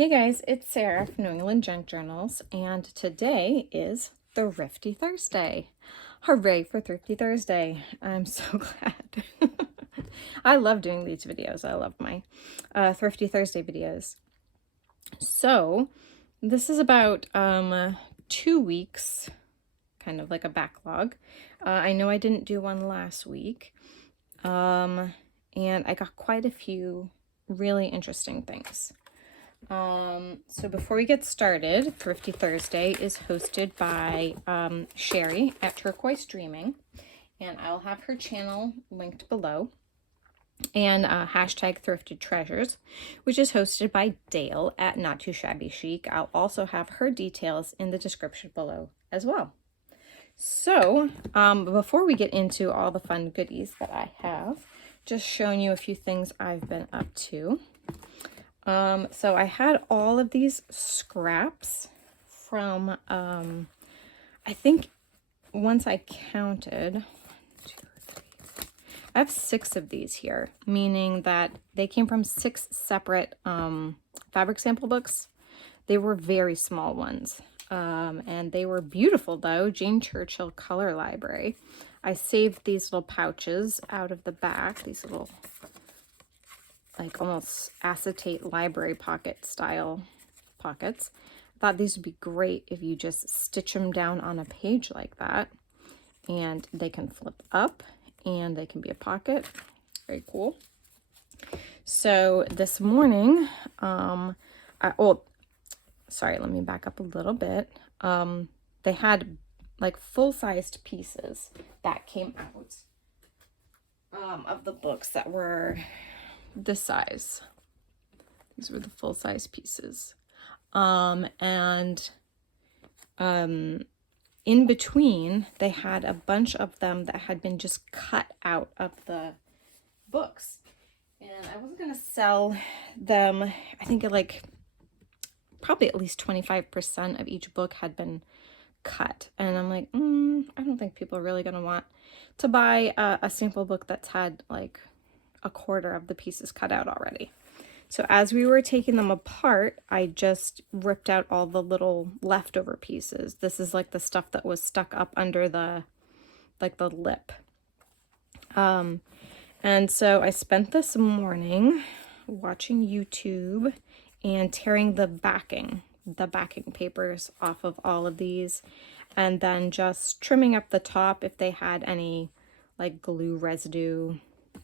Hey guys, it's Sarah from New England Junk Journals, and today is Thrifty Thursday. Hooray for Thrifty Thursday. I'm so glad. I love doing these videos. I love my Thrifty Thursday videos. So, this is about 2 weeks, kind of like a backlog. I know I didn't do one last week, and I got quite a few really interesting things. So before we get started, Thrifty Thursday is hosted by Sherry at Turquoise Dreaming, and I'll have her channel linked below, and hashtag Thrifted Treasures, which is hosted by Dale at Not Too Shabby Chic. I'll also have her details in the description below as well. So before we get into all the fun goodies that I have, just showing you a few things I've been up to. So I had all of these scraps from, I think once I counted, 1, 2, 3, I have 6 of these here, meaning that they came from 6 separate, fabric sample books. They were very small ones, and they were beautiful though. Jane Churchill Color Library. I saved these little pouches out of the back, these little like almost acetate library pocket style pockets. I thought these would be great if you just stitch them down on a page like that, and they can flip up and they can be a pocket. Very cool. So this morning, sorry, let me back up a little bit. They had like full-sized pieces that came out of the books that were this size. These were the full-size pieces. In between, they had a bunch of them that had been just cut out of the books. And I wasn't going to sell them. I think like probably at least 25% of each book had been cut. And I'm like, I don't think people are really going to want to buy a sample book that's had like a quarter of the pieces cut out already. So as we were taking them apart, I just ripped out all the little leftover pieces. This is like the stuff that was stuck up under the lip. And so I spent this morning watching YouTube and tearing the backing papers off of all of these, and then just trimming up the top if they had any like glue residue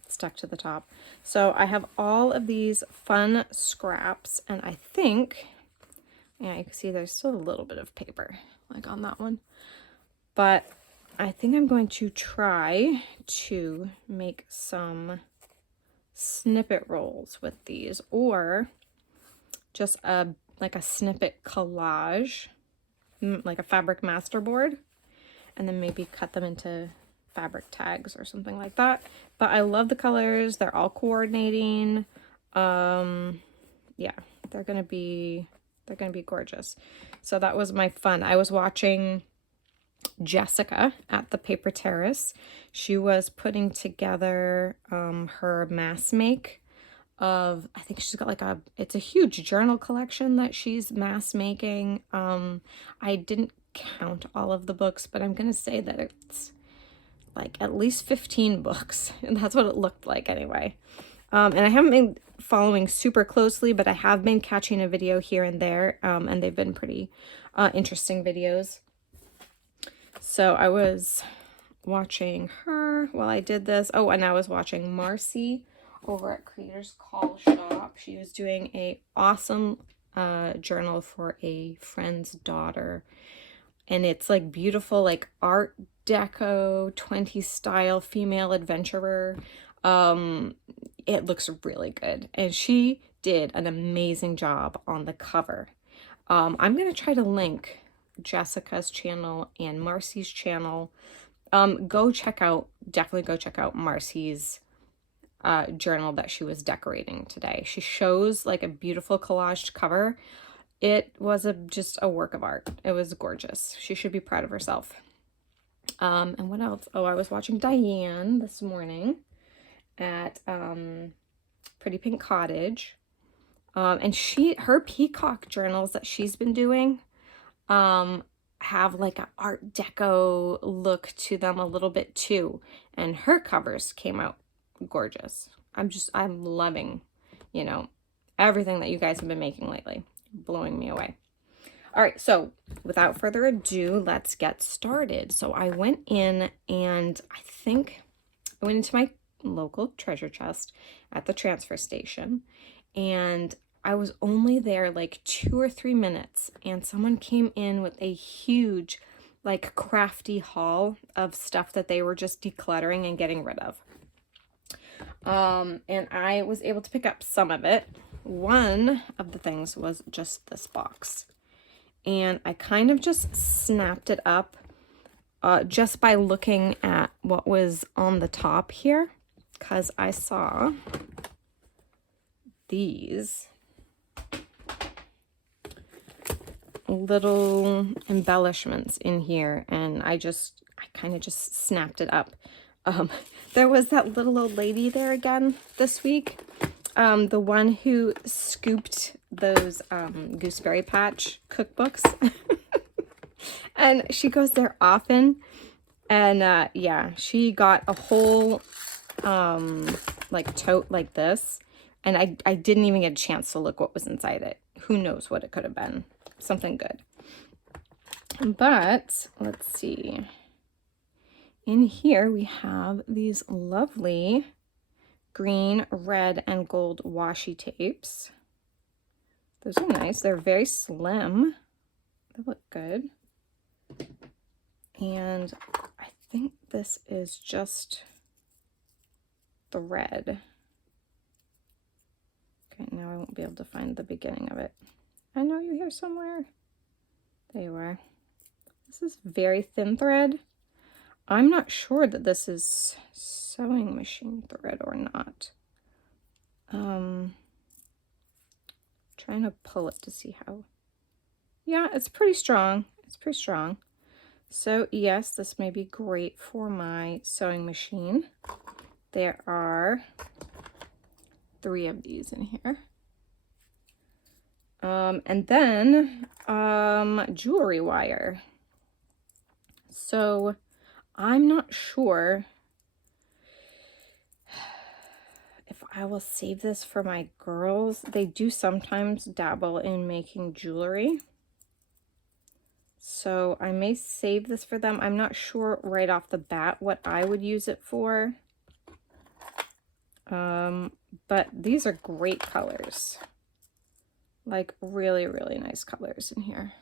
stuck to the top. So I have all of these fun scraps, and I think, yeah, you can see there's still a little bit of paper like on that one, but I think I'm going to try to make some snippet rolls with these, or just like a snippet collage, like a fabric masterboard, and then maybe cut them into fabric tags or something like that. But I love the colors. They're all coordinating. Yeah, they're gonna be gorgeous. So that was my fun. I was watching Jessica at the Paper Terrace. She was putting together her mass make of, I think she's got like it's a huge journal collection that she's mass making. I didn't count all of the books, but I'm gonna say that it's like at least 15 books, and that's what it looked like anyway. And I haven't been following super closely, but I have been catching a video here and there, and they've been pretty interesting videos. So I was watching her while I did this. Oh, and I was watching Marcy over at Creators Call Shop. She was doing a awesome journal for a friend's daughter, and it's like beautiful, like art deco 20s style female adventurer. It looks really good, and she did an amazing job on the cover. I'm gonna try to link Jessica's channel and Marcy's channel. Definitely go check out Marcy's journal that she was decorating today. She shows like a beautiful collaged cover. It was just a work of art. It was gorgeous. She should be proud of herself. And what else? Oh, I was watching Diane this morning at Pretty Pink Cottage. And her peacock journals that she's been doing have like an Art Deco look to them a little bit too. And her covers came out gorgeous. I'm loving, you know, everything that you guys have been making lately. Blowing me away. All right, so without further ado, let's get started. So I went in and I went into my local treasure chest at the transfer station, and I was only there like 2 or 3 minutes, and someone came in with a huge, like, crafty haul of stuff that they were just decluttering and getting rid of. And I was able to pick up some of it. One of the things was just this box. And I kind of just snapped it up just by looking at what was on the top here, because I saw these little embellishments in here, and I kind of just snapped it up. There was that little old lady there again this week, the one who scooped those Gooseberry Patch cookbooks. And she goes there often, and yeah, she got a whole like tote like this, and I didn't even get a chance to look what was inside it. Who knows what it could have been. Something good. But let's see. In here we have these lovely green, red, and gold washi tapes. Those are nice. They're very slim. They look good. And I think this is just the red. Okay, now I won't be able to find the beginning of it. I know you're here somewhere. There you are. This is very thin thread. I'm not sure that this is sewing machine thread or not. Trying to pull it to see how. Yeah, it's pretty strong. It's pretty strong. So yes, this may be great for my sewing machine. There are 3 of these in here. And then jewelry wire. So I'm not sure if I will save this for my girls. They do sometimes dabble in making jewelry, so I may save this for them. I'm not sure right off the bat what I would use it for. But these are great colors. Like really, really nice colors in here.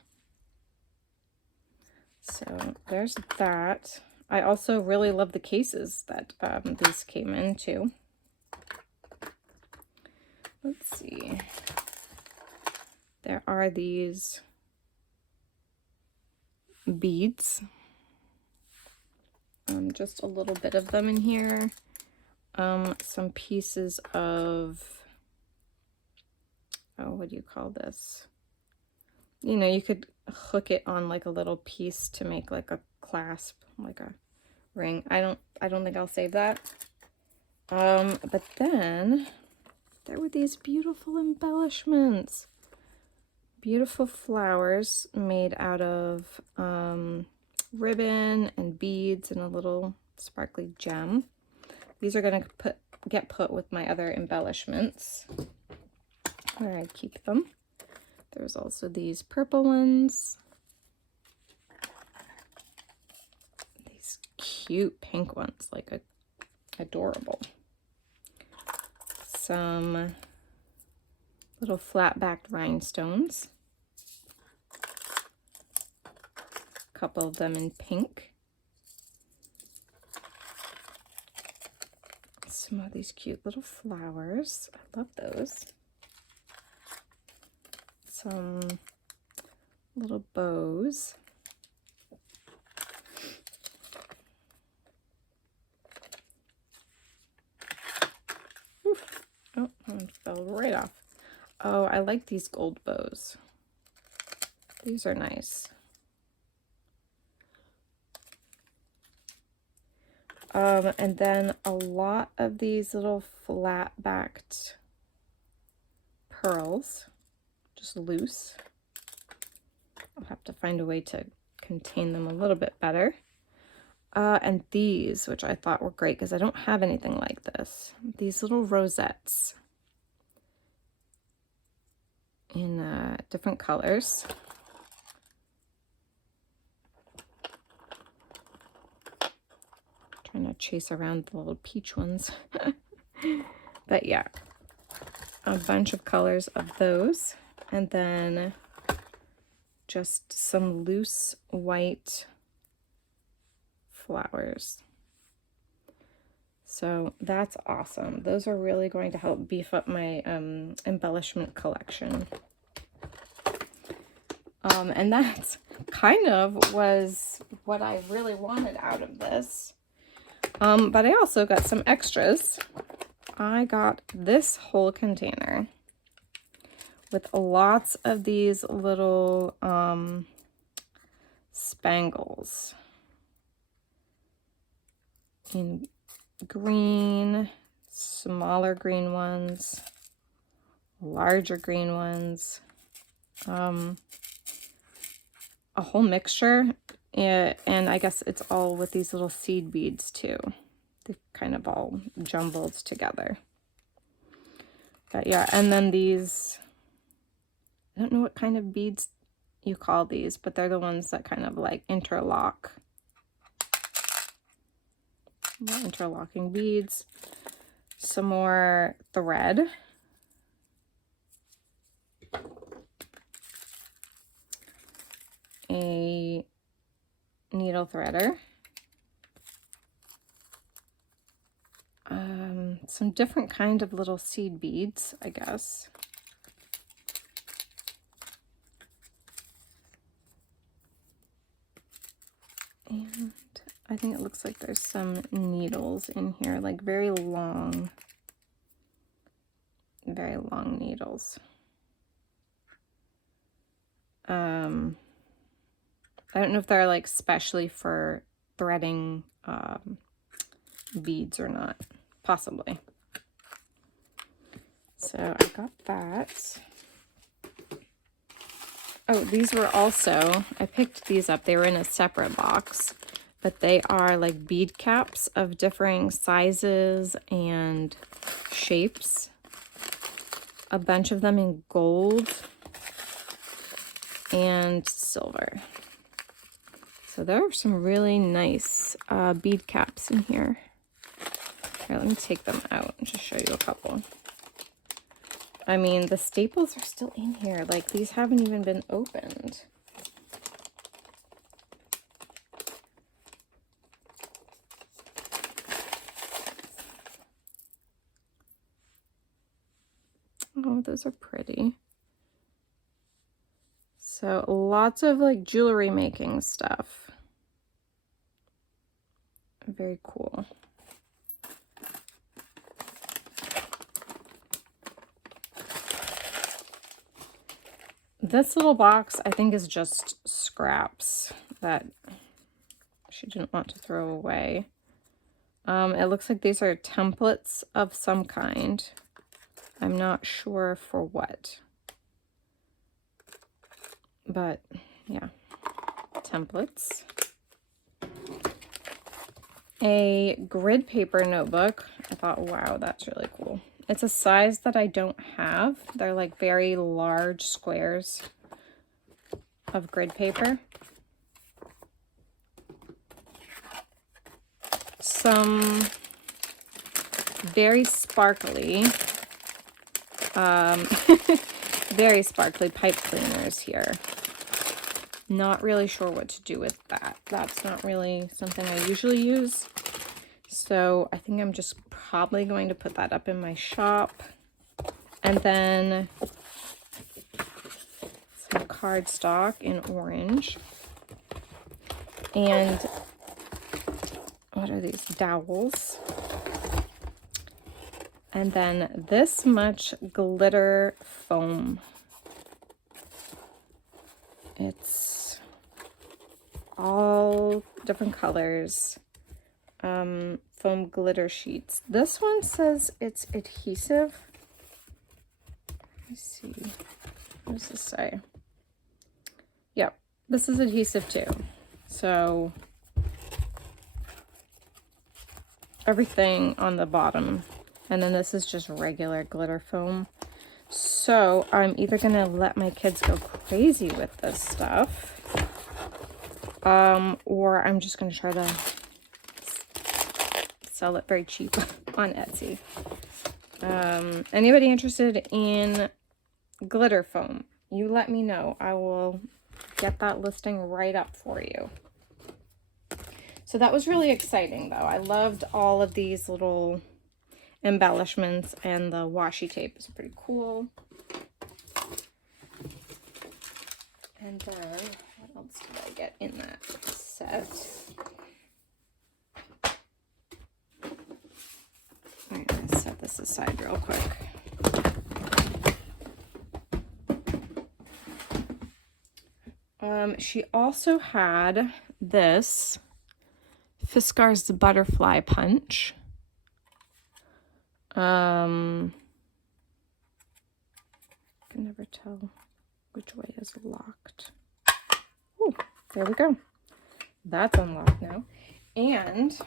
So there's that. I also really love the cases that these came in too. Let's see. There are these beads. Just a little bit of them in here. Some pieces of, oh, what do you call this? You know, you could hook it on like a little piece to make like a clasp, like a ring. I don't think I'll save that. But then there were these beautiful embellishments. Beautiful flowers made out of ribbon and beads and a little sparkly gem. These are going to get put with my other embellishments where I keep them. There's also these purple ones. These cute pink ones, like adorable. Some little flat-backed rhinestones. A couple of them in pink. Some of these cute little flowers. I love those. Some little bows. Oof. Oh, one fell right off. Oh, I like these gold bows. These are nice. And then a lot of these little flat-backed pearls, just loose. I'll have to find a way to contain them a little bit better. And these, which I thought were great because I don't have anything like this. These little rosettes in different colors. Trying to chase around the little peach ones. But yeah, a bunch of colors of those. And then just some loose white flowers. So that's awesome. Those are really going to help beef up my embellishment collection. And that kind of was what I really wanted out of this. But I also got some extras. I got this whole container with lots of these little spangles in green, smaller green ones, larger green ones, a whole mixture, and I guess it's all with these little seed beads too. They're kind of all jumbled together. But yeah, and then these, I don't know what kind of beads you call these, but they're the ones that kind of like interlock. More interlocking beads. Some more thread. A needle threader. Some different kind of little seed beads, I guess. And I think it looks like there's some needles in here, like very long needles. I don't know if they're like specially for threading beads or not. Possibly. So I got that. Oh, these were also, I picked these up. They were in a separate box, but they are like bead caps of differing sizes and shapes. A bunch of them in gold and silver. So there are some really nice bead caps in here. Here, let me take them out and just show you a couple. I mean, the staples are still in here. Like, these haven't even been opened. Oh, those are pretty. So, lots of, like, jewelry making stuff. Very cool. This little box, I think, is just scraps that she didn't want to throw away. It looks like these are templates of some kind. I'm not sure for what. But, yeah. Templates. A grid paper notebook. I thought, wow, that's really cool. It's a size that I don't have. They're like very large squares of grid paper. Some very sparkly, very sparkly pipe cleaners here. Not really sure what to do with that. That's not really something I usually use. So I think I'm just probably going to put that up in my shop. And then some cardstock in orange. And what are these? Dowels. And then this much glitter foam. It's all different colors. Foam glitter sheets. This one says it's adhesive. me see. What does this say? Yep, this is adhesive too. So everything on the bottom, and then this is just regular glitter foam. So I'm either gonna let my kids go crazy with this stuff, or I'm just gonna try to sell it very cheap on Etsy. Anybody interested in glitter foam, you let me know. I will get that listing right up for you. So that was really exciting though. I loved all of these little embellishments, and the washi tape is pretty cool. And then what else did I get in that set? All right, let's set this aside real quick. She also had this Fiskars Butterfly Punch. I can never tell which way is locked. Oh, there we go. That's unlocked now. And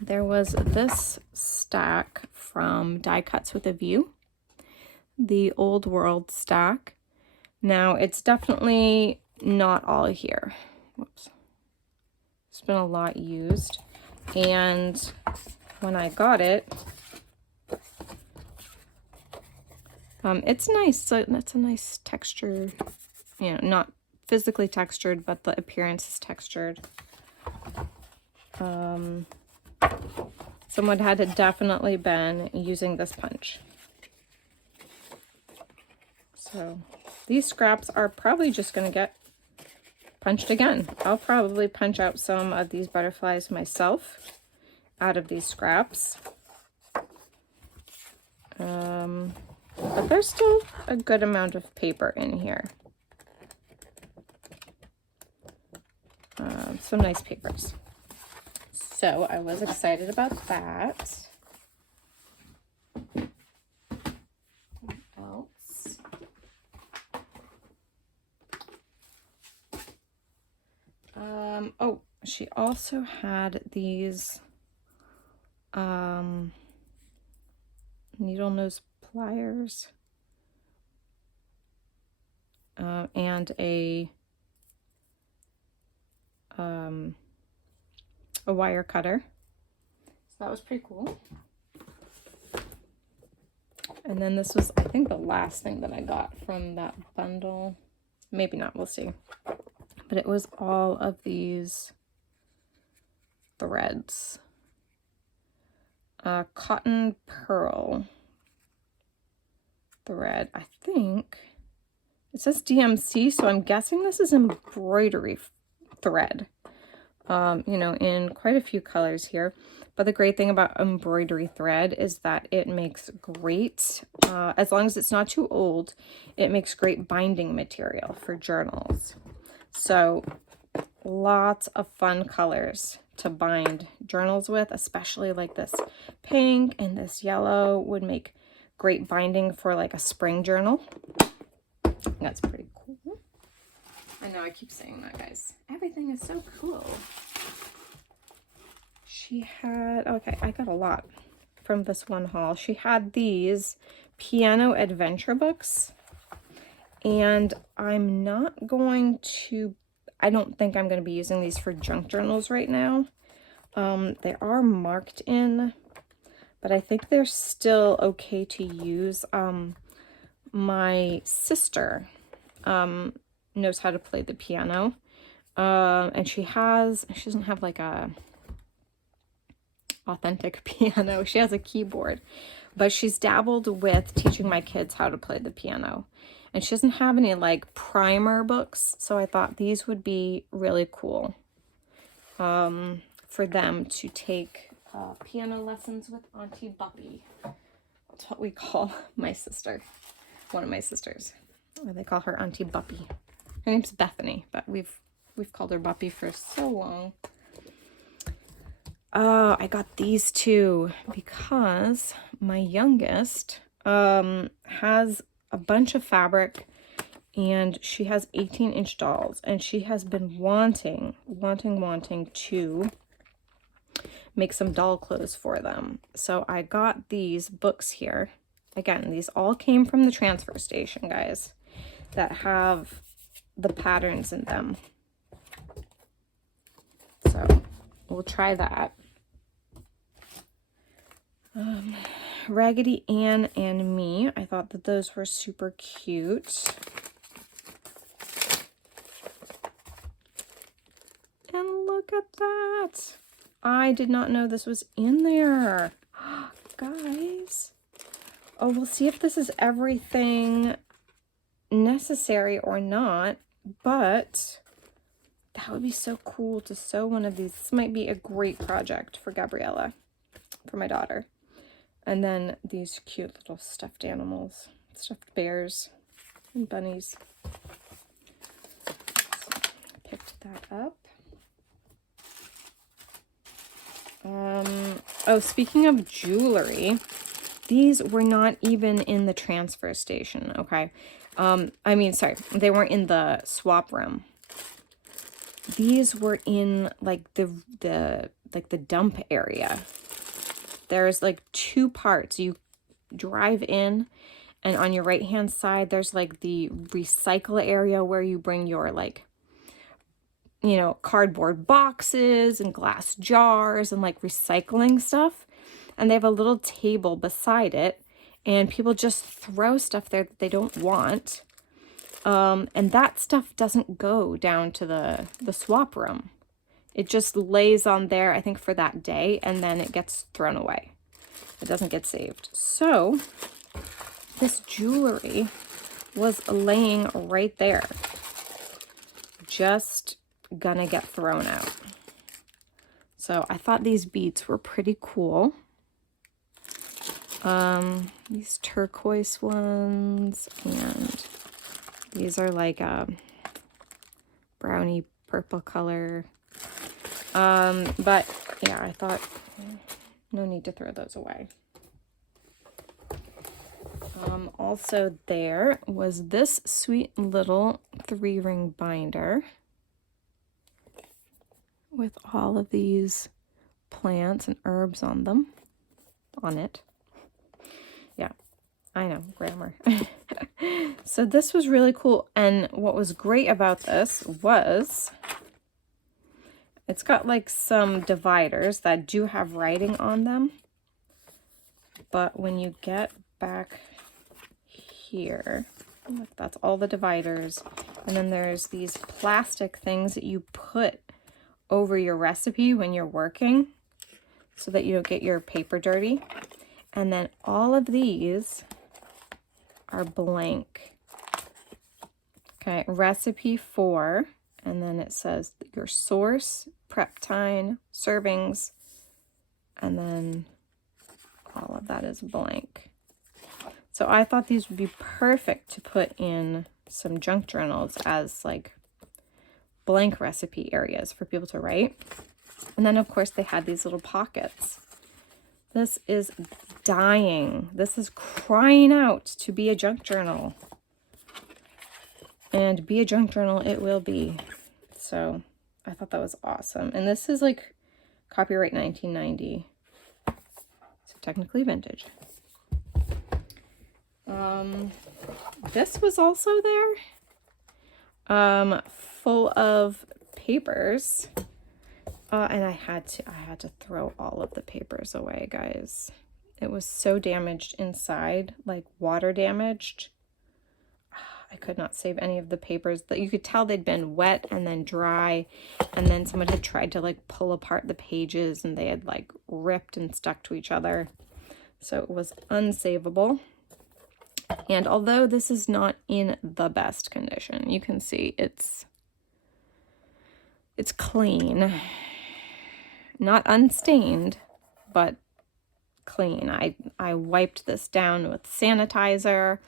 there was this stack from Die Cuts with a View, the Old World stack. Now, it's definitely not all here. Whoops. It's been a lot used. And when I got it, it's nice. So that's a nice texture, you know, not physically textured, but the appearance is textured. Someone had definitely been using this punch. So these scraps are probably just going to get punched again. I'll probably punch out some of these butterflies myself out of these scraps. But there's still a good amount of paper in here. Some nice papers. So I was excited about that. What else? Oh, she also had these needle nose pliers and a wire cutter. So that was pretty cool. And then this was, I think, the last thing that I got from that bundle. Maybe not, we'll see. But it was all of these threads. Cotton pearl thread. I think it says DMC, so I'm guessing this is embroidery thread. You know, in quite a few colors here. But the great thing about embroidery thread is that it makes great, as long as it's not too old, it makes great binding material for journals. So lots of fun colors to bind journals with, especially like this pink and this yellow would make great binding for like a spring journal. That's pretty cool. I know I keep saying that, guys. Everything is so cool. She had, okay, I got a lot from this one haul. She had these piano adventure books, and I'm not going to, I don't think I'm going to be using these for junk journals right now. They are marked in, but I think they're still okay to use. My sister knows how to play the piano, and she doesn't have like a authentic piano. She has a keyboard, but she's dabbled with teaching my kids how to play the piano, and she doesn't have any like primer books, so I thought these would be really cool for them to take piano lessons with Auntie Buppy. That's what we call my sister, one of my sisters. They call her Auntie Buppy. Her name's Bethany, but we've called her Buppy for so long. I got these two because my youngest has a bunch of fabric, and she has 18-inch dolls, and she has been wanting to make some doll clothes for them. So I got these books here. Again, these all came from the transfer station, guys, that have the patterns in them. So we'll try that. Raggedy Ann and Me. I thought that those were super cute. And look at that. I did not know this was in there. Guys. Oh, we'll see if this is everything necessary or not, but that would be so cool to sew one of these. This might be a great project for Gabriella, for my daughter. And then these cute little stuffed animals, stuffed bears and bunnies. So, picked that up. Oh, speaking of jewelry, these were not even in the transfer station, okay? I mean, sorry, they weren't in the swap room. These were in like the dump area. There's like two parts. You drive in, and on your right hand side there's like the recycle area where you bring your, like, you know, cardboard boxes and glass jars and like recycling stuff. And they have a little table beside it, and people just throw stuff there that they don't want. And that stuff doesn't go down to the swap room. It just lays on there, I think, for that day, and then it gets thrown away. It doesn't get saved. So this jewelry was laying right there, just gonna get thrown out. So I thought these beads were pretty cool. These turquoise ones, and these are like a brownie purple color. But yeah, I thought no need to throw those away. Also there was this sweet little 3-ring binder with all of these plants and herbs on them, on it. Yeah, I know, grammar. So this was really cool. And what was great about this was it's got like some dividers that do have writing on them. But when you get back here, look, that's all the dividers. And then there's these plastic things that you put over your recipe when you're working so that you don't get your paper dirty. And then all of these are blank. Okay, recipe 4, and then it says your source, prep time, servings, and then all of that is blank. So I thought these would be perfect to put in some junk journals as like blank recipe areas for people to write. And then of course they had these little pockets. This is dying. This is crying out to be a junk journal. And be a junk journal it will be. So I thought that was awesome. And this is like copyright 1990. So technically vintage. This was also there. Full of papers. And I had to throw all of the papers away, guys. It was so damaged inside, like water damaged. I could not save any of the papers. That you could tell they'd been wet and then dry, and then someone had tried to like pull apart the pages and they had like ripped and stuck to each other. So it was unsavable. And although this is not in the best condition, you can see it's clean. Not unstained, but clean. I wiped this down with sanitizer,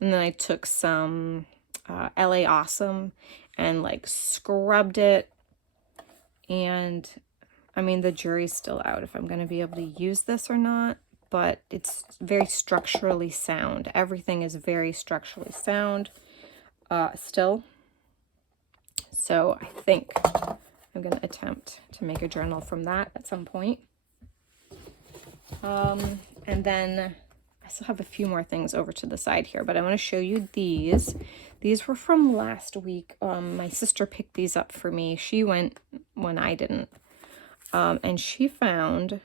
and then I took some LA Awesome and like scrubbed it. And I mean, the jury's still out if I'm going to be able to use this or not, but it's very structurally sound. Everything is very structurally sound still. So I think I'm going to attempt to make a journal from that at some point. And then I still have a few more things over to the side here, but I want to show you these. These were from last week. My sister picked these up for me. She went when I didn't. And she found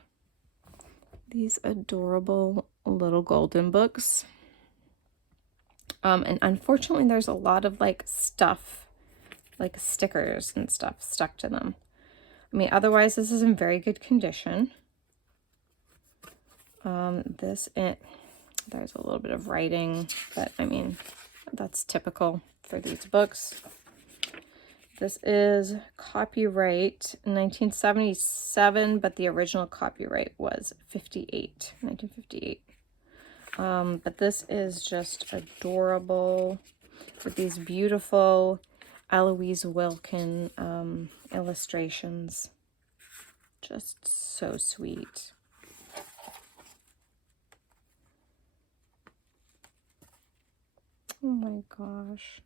these adorable little golden books. And unfortunately, there's a lot of like stuff, like stickers and stuff stuck to them. I mean, otherwise, this is in very good condition. There's a little bit of writing, but I mean, that's typical for these books. This is copyright 1977, but the original copyright was 1958. But this is just adorable with these beautiful Eloise Wilkin illustrations. Just so sweet. Oh my gosh.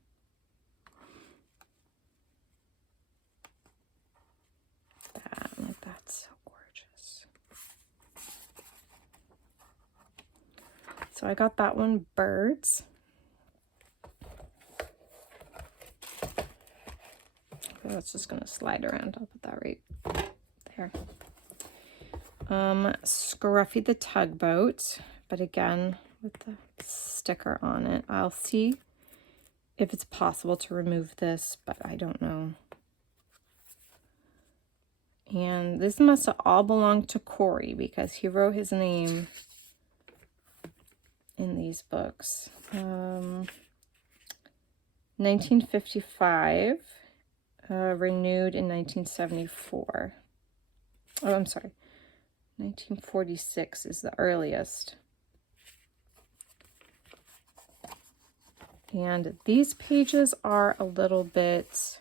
That's so gorgeous. So I got that one, birds. Okay, that's just gonna slide around. I'll put that right there. Scruffy the tugboat, but again with the sticker on it. I'll see if it's possible to remove this, but I don't know. And this must have all belonged to Corey because he wrote his name in these books. 1955, renewed in 1974. Oh, I'm sorry. 1946 is the earliest. And these pages are a little bit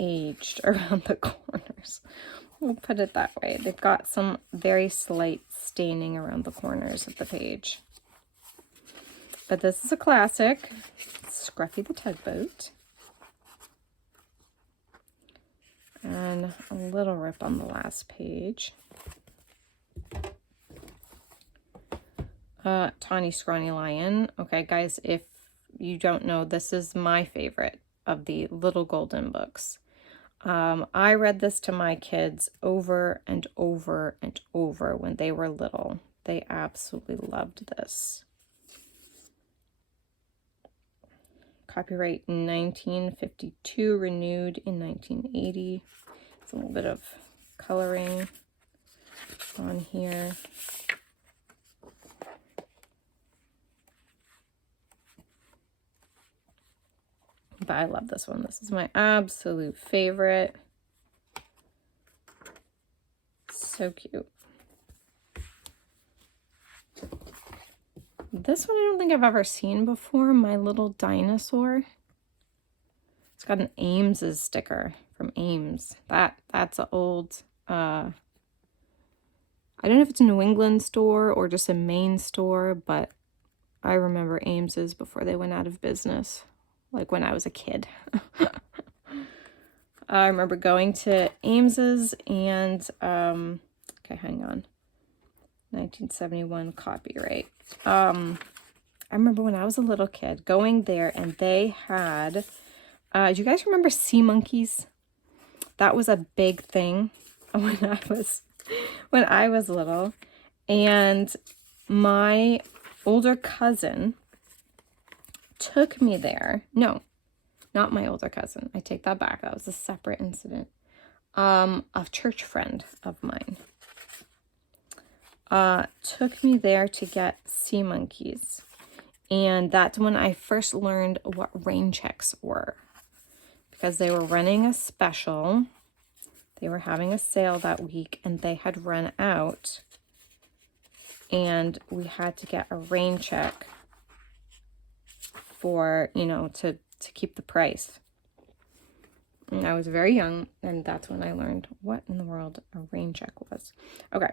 aged around the corners. We'll put it that way. They've got some very slight staining around the corners of the page. But this is a classic. Scruffy the Tugboat. And a little rip on the last page. Tawny, Scrawny Lion. Okay, guys, if you don't know, this is my favorite of the little golden books. I read this to my kids over and over and over when they were little. They absolutely loved this. Copyright 1952, renewed in 1980. It's a little bit of coloring on here. But I love this one. This is my absolute favorite. So cute. This one I don't think I've ever seen before. My Little Dinosaur. It's got an Ames's sticker from Ames. That's an old, I don't know if it's a New England store or just a Maine store, but I remember Ames's before they went out of business. Like when I was a kid. I remember going to Ames's and, okay, hang on. 1971 copyright. I remember when I was a little kid going there and they had, do you guys remember sea monkeys? That was a big thing when I was little. And my older cousin took me there. No, not my older cousin. I take that back. That was a separate incident. A church friend of mine took me there to get sea monkeys. And that's when I first learned what rain checks were. Because they were running a special. They were having a sale that week and they had run out. And we had to get a rain check for, you know, to keep the price. And I was very young, and that's when I learned what in the world a rain check was. Okay.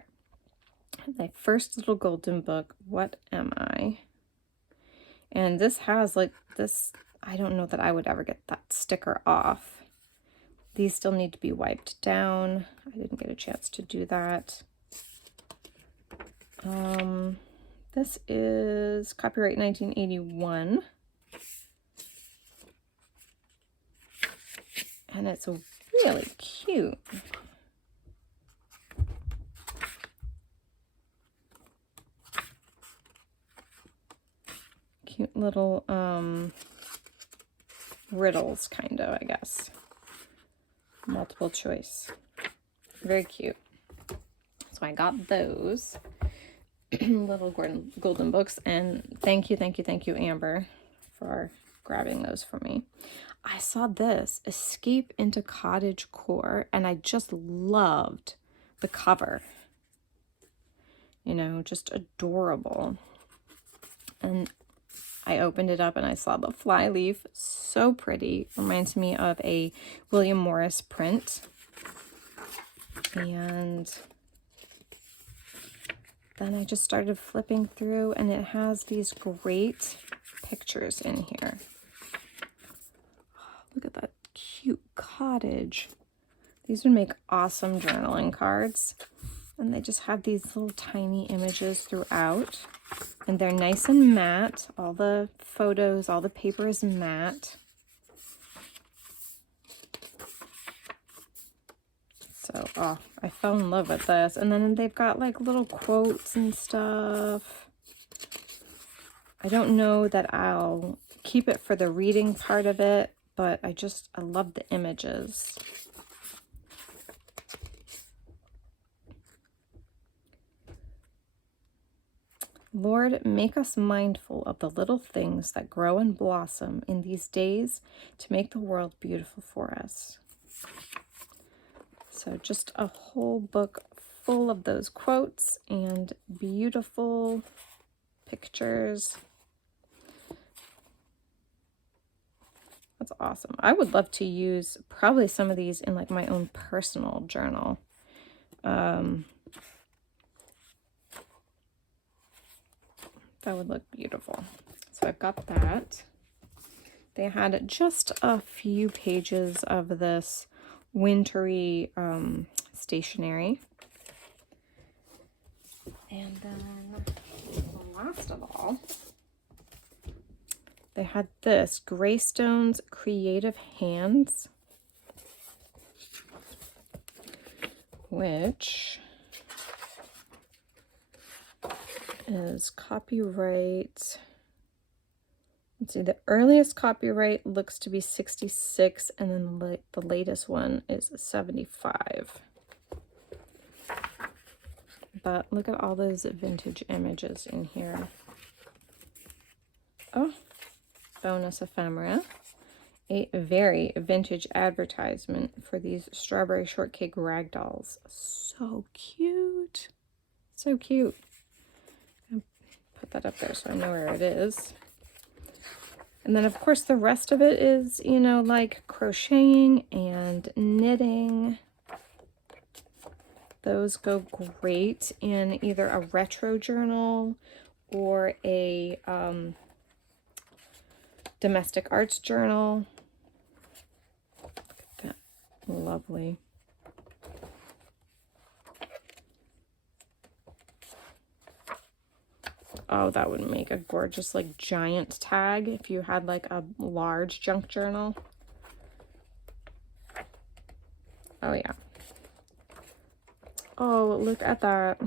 My first little golden book, What Am I? And this has like this, I don't know that I would ever get that sticker off. These still need to be wiped down. I didn't get a chance to do that. This is copyright 1981. And it's really cute. Cute little riddles, kind of, I guess. Multiple choice. Very cute. So I got those little golden books, and thank you, Amber, for grabbing those for me. I saw this, Escape into Cottage Core, and I just loved the cover. You know, just adorable. And I opened it up and I saw the fly leaf. So pretty. Reminds me of a William Morris print. And then I just started flipping through, and it has these great pictures in here. Look at that cute cottage. These would make awesome journaling cards. And they just have these little tiny images throughout. And they're nice and matte. All the photos, all the paper is matte. So, oh, I fell in love with this. And then they've got like little quotes and stuff. I don't know that I'll keep it for the reading part of it, but I love the images. Lord, make us mindful of the little things that grow and blossom in these days to make the world beautiful for us. So just a whole book full of those quotes and beautiful pictures. That's awesome. I would love to use probably some of these in like my own personal journal. That would look beautiful. So I've got that. They had just a few pages of this wintry stationery. And then last of all, they had this Greystone's Creative Hands, which is copyright. Let's see, the earliest copyright looks to be 66, and then the latest one is 75. But look at all those vintage images in here. Oh, bonus ephemera. A very vintage advertisement for these strawberry shortcake rag dolls. So cute. So cute. I'll put that up there so I know where it is. And then, of course, the rest of it is, you know, like crocheting and knitting. Those go great in either a retro journal or a domestic arts journal. Look at that. Lovely. Oh, that would make a gorgeous, like, giant tag if you had, like, a large junk journal. Oh, yeah. Oh, look at that.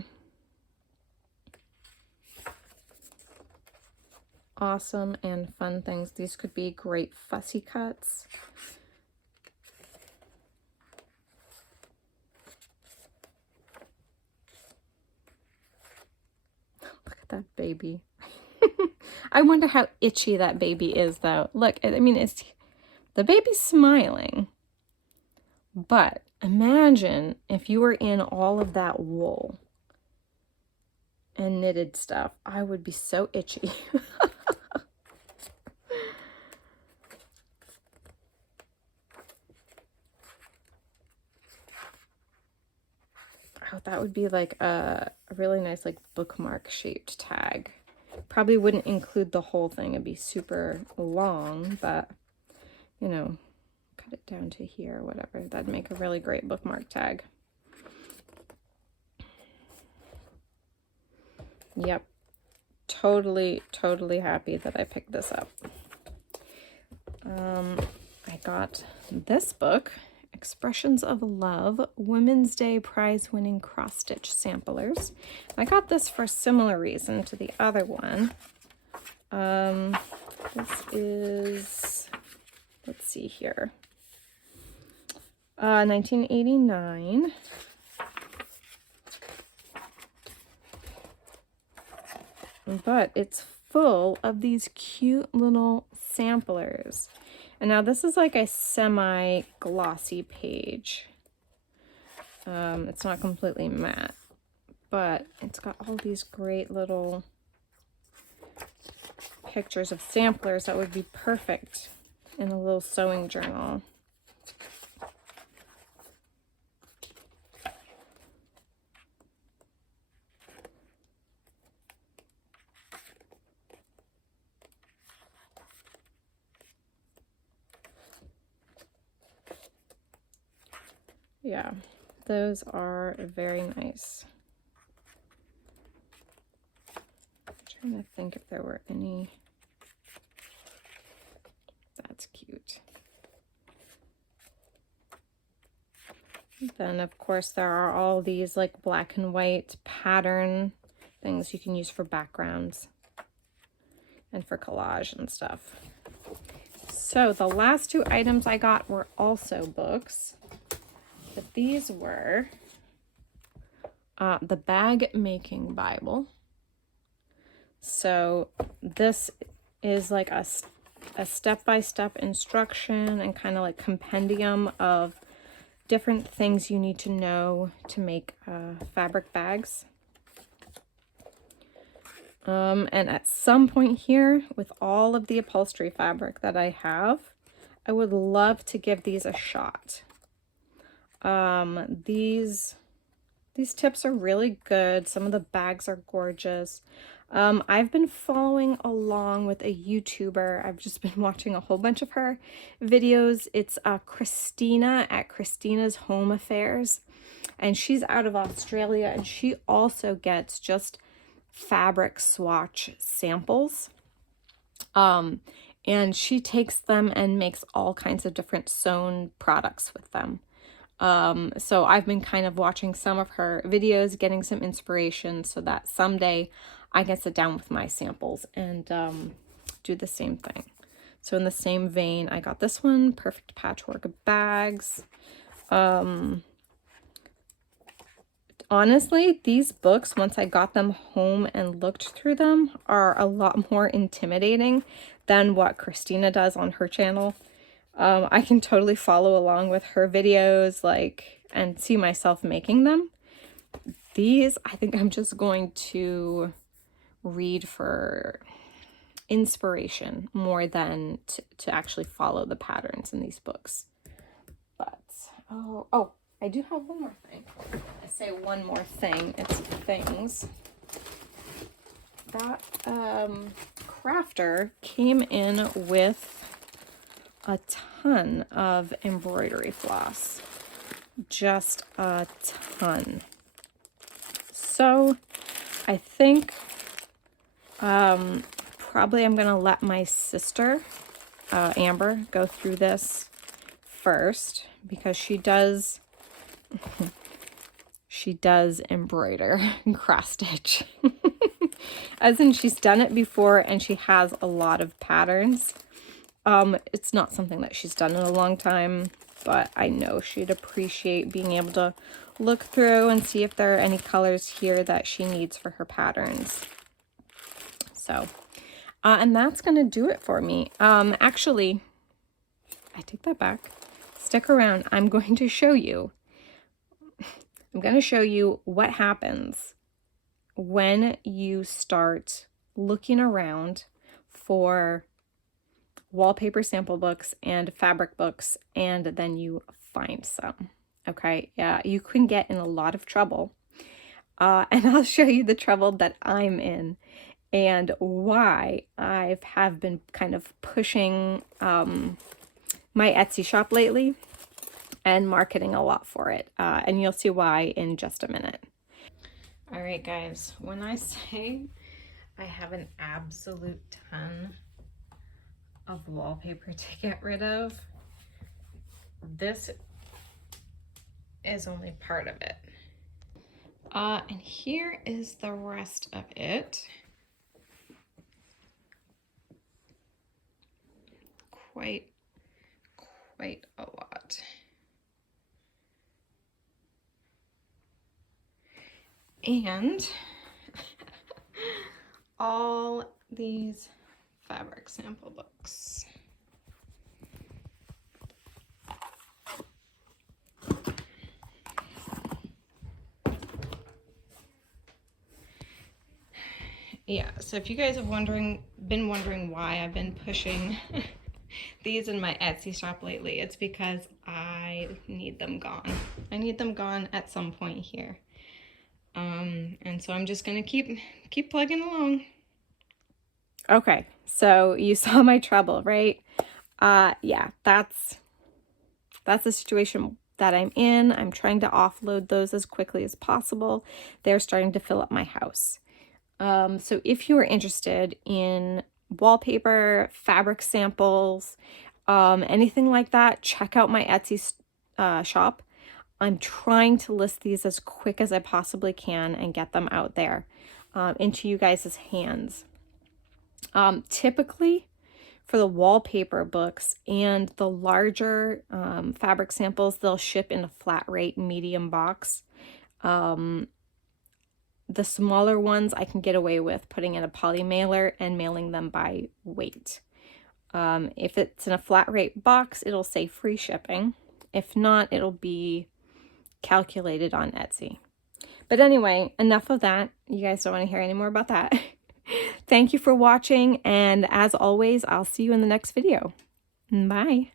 Awesome and fun things. These could be great fussy cuts. Look at that baby. I wonder how itchy that baby is, though. Look, I mean, the baby's smiling. But imagine if you were in all of that wool and knitted stuff. I would be so itchy. Oh, that would be like a really nice like bookmark shaped tag. Probably wouldn't include the whole thing, it'd be super long, but you know, cut it down to here, whatever. That'd make a really great bookmark tag. Yep, totally happy that I picked this up. I got this book, Expressions of Love, Women's Day prize-winning cross-stitch samplers. I got this for a similar reason to the other one. This is, let's see here, 1989. But it's full of these cute little samplers. And now this is like a semi-glossy page. It's not completely matte, but it's got all these great little pictures of samplers that would be perfect in a little sewing journal. Yeah, those are very nice. I'm trying to think if there were any. That's cute. Then, of course, there are all these like black and white pattern things you can use for backgrounds and for collage and stuff. So the last two items I got were also books. But these were the Bag Making Bible. So this is like a step-by-step instruction and kind of like compendium of different things you need to know to make fabric bags. And at some point here, with all of the upholstery fabric that I have, I would love to give these a shot. These tips are really good. Some of the bags are gorgeous. I've been following along with a YouTuber. I've just been watching a whole bunch of her videos. It's Christina at Christina's Home Affairs, and she's out of Australia, and she also gets just fabric swatch samples. And she takes them and makes all kinds of different sewn products with them. So I've been kind of watching some of her videos, getting some inspiration so that someday I can sit down with my samples and do the same thing. So in the same vein, I got this one, Perfect Patchwork Bags. Honestly, these books, once I got them home and looked through them, are a lot more intimidating than what Christina does on her channel. I can totally follow along with her videos, like, and see myself making them. These, I think I'm just going to read for inspiration more than to actually follow the patterns in these books. But, oh, I do have one more thing. I say one more thing, it's things. That crafter came in with a ton of embroidery floss, just a ton. So I think probably I'm gonna let my sister Amber go through this first, because she does embroider and cross stitch. As in, she's done it before and she has a lot of patterns. It's not something that she's done in a long time, but I know she'd appreciate being able to look through and see if there are any colors here that she needs for her patterns. So, and that's going to do it for me. Actually, I take that back. Stick around. I'm going to show you what happens when you start looking around for wallpaper sample books and fabric books, and then you find some. Okay, yeah, you can get in a lot of trouble. and I'll show you the trouble that I'm in and why I have been kind of pushing my Etsy shop lately and marketing a lot for it. And you'll see why in just a minute. All right, guys, when I say I have an absolute ton of wallpaper to get rid of, this is only part of it. And here is the rest of it. Quite a lot. And all these fabric sample books. Yeah, so if you guys have been wondering why I've been pushing these in my Etsy shop lately, it's because I need them gone. I need them gone at some point here. And so I'm just gonna keep plugging along. Okay, so you saw my trouble, right? Yeah, that's the situation that I'm in. I'm trying to offload those as quickly as possible. They're starting to fill up my house. So if you are interested in wallpaper, fabric samples, anything like that, check out my Etsy shop. I'm trying to list these as quick as I possibly can and get them out there into you guys' hands. Typically, for the wallpaper books and the larger fabric samples, they'll ship in a flat rate medium box. The smaller ones I can get away with putting in a poly mailer and mailing them by weight. If it's in a flat rate box, it'll say free shipping. If not, it'll be calculated on Etsy. But anyway, enough of that. You guys don't want to hear any more about that. Thank you for watching, and as always, I'll see you in the next video. Bye.